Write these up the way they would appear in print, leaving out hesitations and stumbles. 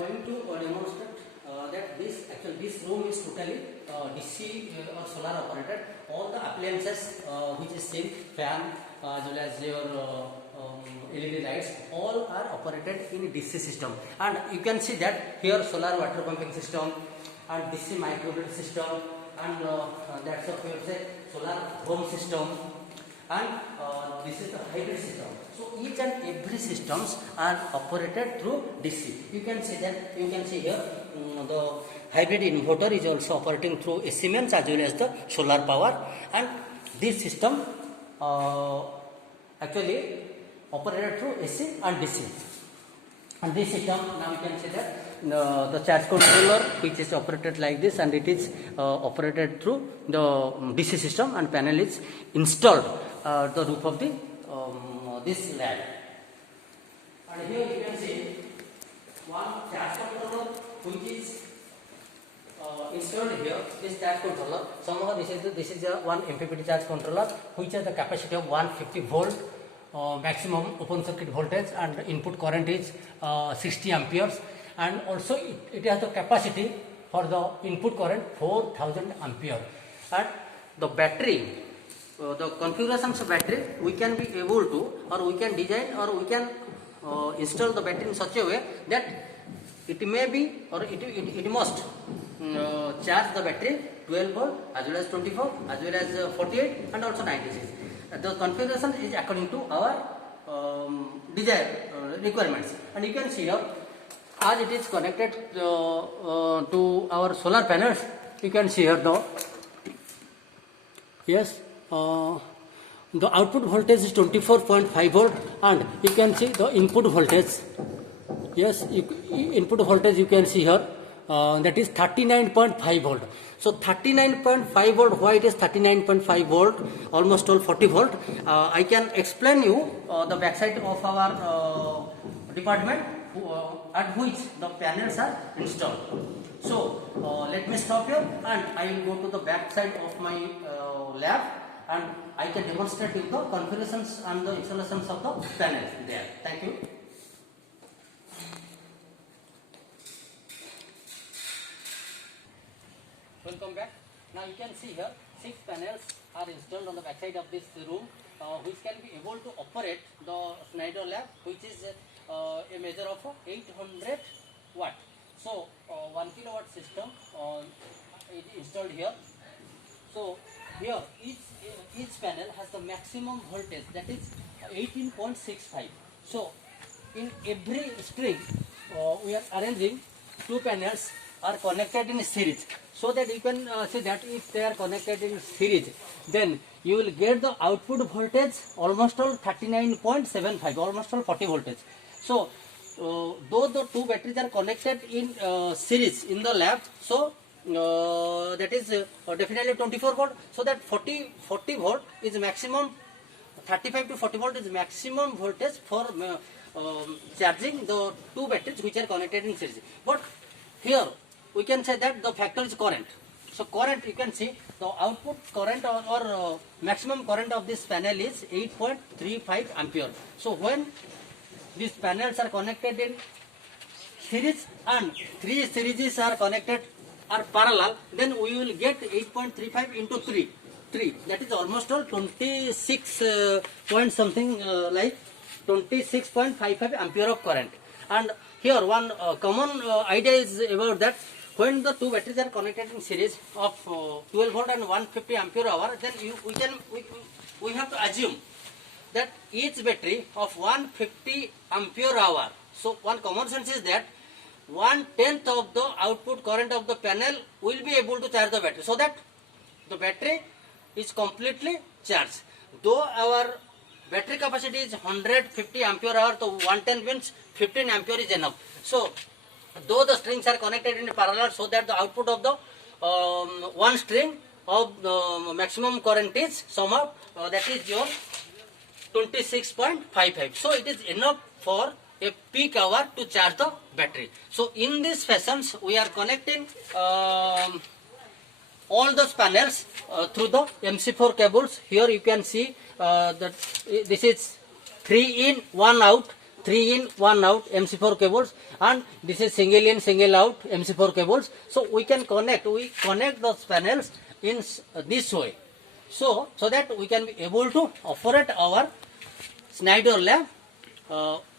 going to demonstrate that this room is totally DC or solar operated. All the appliances which is seen, fan as well as your LED lights, all are operated in DC system. And you can see that here solar water pumping system and DC microgrid system, and that's of your say solar home system, and this is the hybrid system. So each and every systems are operated through DC. You can see that, you can see here the hybrid inverter is also operating through AC mains as well as the solar power, and this system actually operated through AC and DC. And this system, now you can see that the charge controller which is operated like this, and it is operated through the DC system, and panel is installed the roof of the this lab. And here you can see one charge controller which is installed here. This charge controller, somehow this is a one MPPT charge controller which has the capacity of 150 volt. Maximum open circuit voltage, and input current is 60 amperes, and also it has the capacity for the input current 4000 ampere. And the battery, the configurations of battery, we can be able to, or we can design, or we can install the battery in such a way that it may be, or it must charge the battery 12 volt as well as 24 as well as 48 and also 96. The configuration is according to our desired requirements. And you can see here, as it is connected to our solar panels, you can see here the the output voltage is 24.5 volt, and you can see the input voltage. Input voltage you can see here, that is 39.5 volt. So 39.5 volt, why it is 39.5 volt, almost all 40 volt. I can explain you the backside of our department at which the panels are installed. So let me stop here, and I will go to the backside of my lab, and I can demonstrate you the configurations and the installations of the panels there. Thank you. Welcome back. Now you can see here 6 panels are installed on the backside of this room, which can be able to operate the Schneider lab, which is a measure of 800 watt. So 1 kilowatt system is installed here. So here each panel has the maximum voltage, that is 18.65. So in every string we are arranging 2 panels are connected in series, so that you can see that if they are connected in series, then you will get the output voltage almost all 39.75, almost all 40 voltage. So though the 2 batteries are connected in series in the lab, so that is definitely 24 volt, so that 40 volt is maximum, 35 to 40 volt is maximum voltage for charging the 2 batteries which are connected in series. But here we can say that the factor is current. So current, you can see the output current or maximum current of this panel is 8.35 ampere. So when these panels are connected in series and 3 series are connected are parallel, then we will get 8.35 into 3, that is almost all 26 point something like 26.55 ampere of current. And here one common idea is about that when the 2 batteries are connected in series of 12 volt and 150 ampere hour, then we have to assume that each battery of 150 ampere hour. So one common sense is that 1/10 of the output current of the panel will be able to charge the battery, so that the battery is completely charged. Though our battery capacity is 150 ampere hour, so 110 means 15 ampere is enough. So though the strings are connected in parallel, so that the output of the one string of the maximum current is somehow that is your 26.55. So it is enough for a peak hour to charge the battery. So in this fashions we are connecting all those panels through the MC4 cables. Here you can see that this is 3 in 1 out, 3 in 1 out MC4 cables, and this is single in single out MC4 cables. So we connect those panels in this way, so that we can be able to operate our Schneider lab,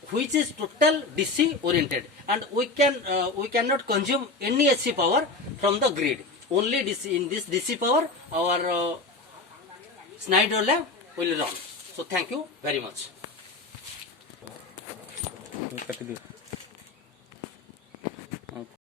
which is total DC oriented, and we cannot consume any AC power from the grid. Only DC, in this DC power our Schneider lab will run. So thank you very much.